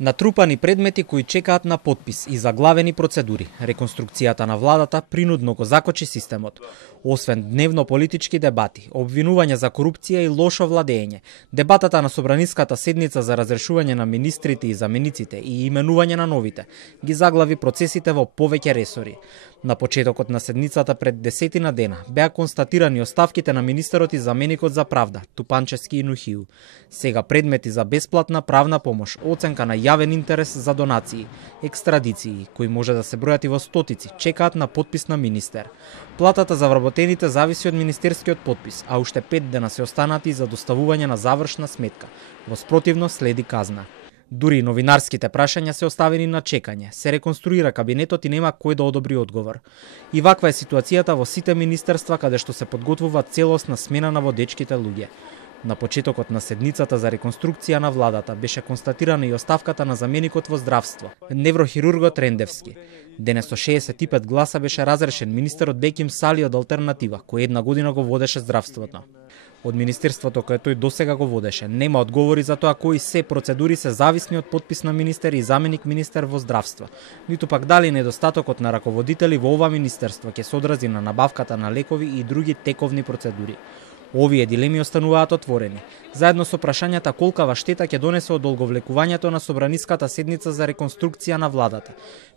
Натрупани предмети кои чекаат на потпис и заглавени процедури. Реконструкцијата на владата принудно го закочи системот. Освен дневно политички дебати, обвинување за корупција и лошо владење, дебатата на собраниската седница за разрешување на министрите и замениците и именување на новите ги заглави процесите во повеќе ресори. На почетокот на седницата пред десетина дена беа констатирани оставките на министерот и заменикот за правда, Тупанчевски и Нухију. Сега предмети за бесплатна правна помош, оценка на јавен интерес за донации, екстрадиции, кои може да се бројат и во стотици, чекаат на потпис на министер. Платата за вработените зависи од министерскиот потпис, а уште 5 дена се останати за доставување на завршна сметка. Во спротивно следи казна. Дури новинарските прашања се оставени на чекање, се реконструира кабинетот и нема кој да одобри одговор. И ваква е ситуацијата во сите министерства каде што се подготвува целосна смена на водечките луѓе. На почетокот на седницата за реконструкција на владата беше констатирана и оставката на заменикот во здравство, неврохирургот Рендевски. Денес со 65 гласа беше разрешен министерот Беким Сали од Алтернатива, кој една година го водеше здравството. Од министерството кое тој досега го водеше, нема одговори за тоа кои се процедури се зависни од потпис на министер и заменик министер во здравство, ниту пак дали недостатокот на раководители во ова министерство ќе се одрази на набавката на лекови и други тековни процедури. Овие дилеми остануваат отворени, заедно со прашањата колкава штета ќе донесе од долговлекувањето на собраниската седница за реконструкција на владата.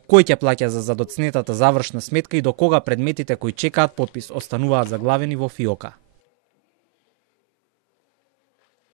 Кој ќе плаќа за задоцнетата завршна сметка и до кога предметите кои чекаат потпис остануваат заглавени во фиока.